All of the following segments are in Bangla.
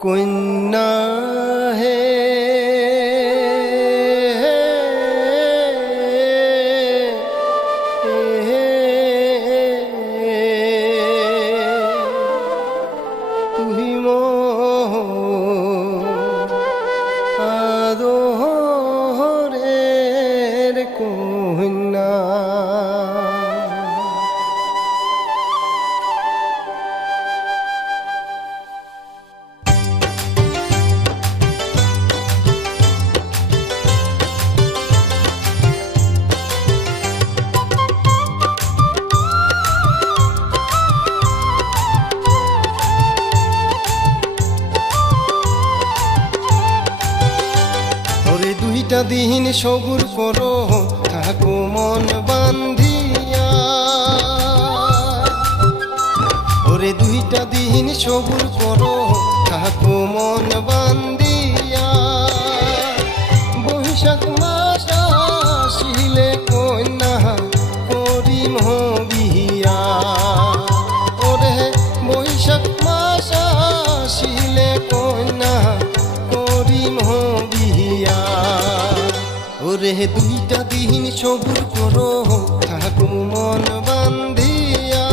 কন্যা হে তুহি আদরের কন্যা। দুইটা দিন সবুর করো থাকো মন বান্ধিয়া, ওরে দুইটা দিন সবুর করো থাকো মন বান্ধিয়া। বৈশাখ মাস আসিলে কন্যা করিম বিয়া, ওরে বৈশাখ মাস আসিলে কন্যা করিম বিয়া। ওরে দুইটা দিন সবুর করো থাকো মন বান্ধিয়া।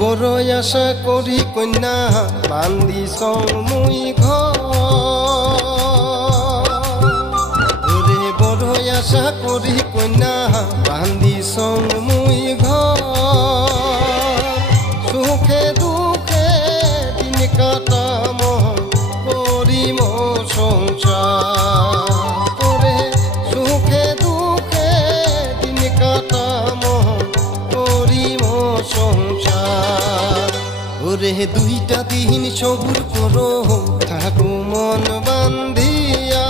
বড় আশা করি কন্যা বান্দি মুই ঘরে, বড় আশা করি কন্যা বান্দি মুই ঘর। সুখে দুঃখে দিন কাটাম করিম সংসার, করে সুখে দুঃখে দিন কাটাম করিম সংসার। ওরে দুইটা দিন সবুর করো থাকো মন বান্ধিয়া।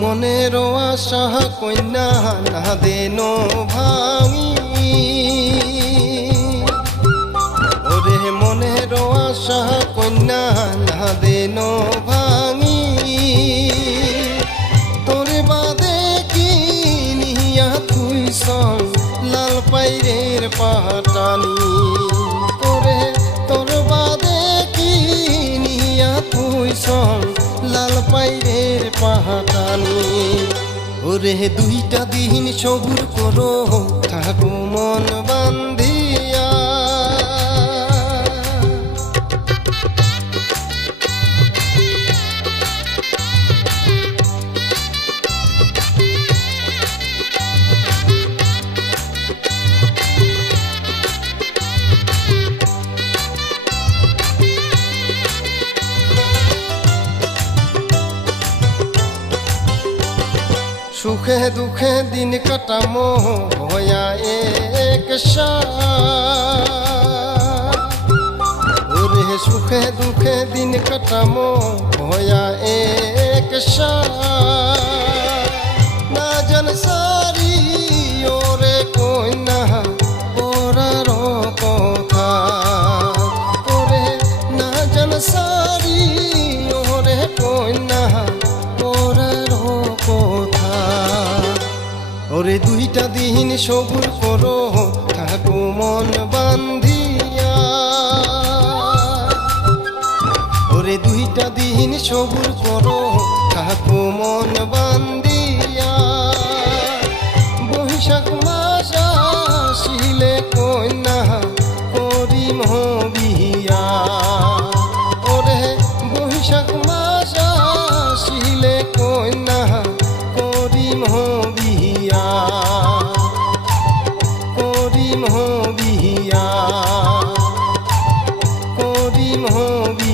মনের আশা কন্যা না দেন ভাঙি, ওরে মনের আশা কন্যা না দেন ভাঙি। তোর বাদে কি নিয়া তুই সং লাল পাইরের পাটানি, ওরে তোর বাদে কি নিয়া তুই সং লাল পাইরের পাহাটানি। ওরে দুইটা দিন সবুর করো থাকো মন বান্ধিয়া। সুখে দুঃখে দিন কাটামো হয়া এক সাথ, ওরে সুখে দুঃখে দিন কাটামো হয়া এক সাথ। না জান সারি ওরে কন্যা পরার কথা, ওরে না জান সারি ওরে কন্যা পরার কথা। ওরে দুইটা দিন সবুর করো থাকো মন বান্ধিয়া, ওরে দুইটা দিন সবুর করো থাকো মন বান্ধিয়া। বৈশাখ মাস আসিলে কন্যা করিম বিয়া, ওরে বৈশাখ মাস আসিলে কন্যা করিম বিয়া, করিম বিয়া, করিম বিয়া।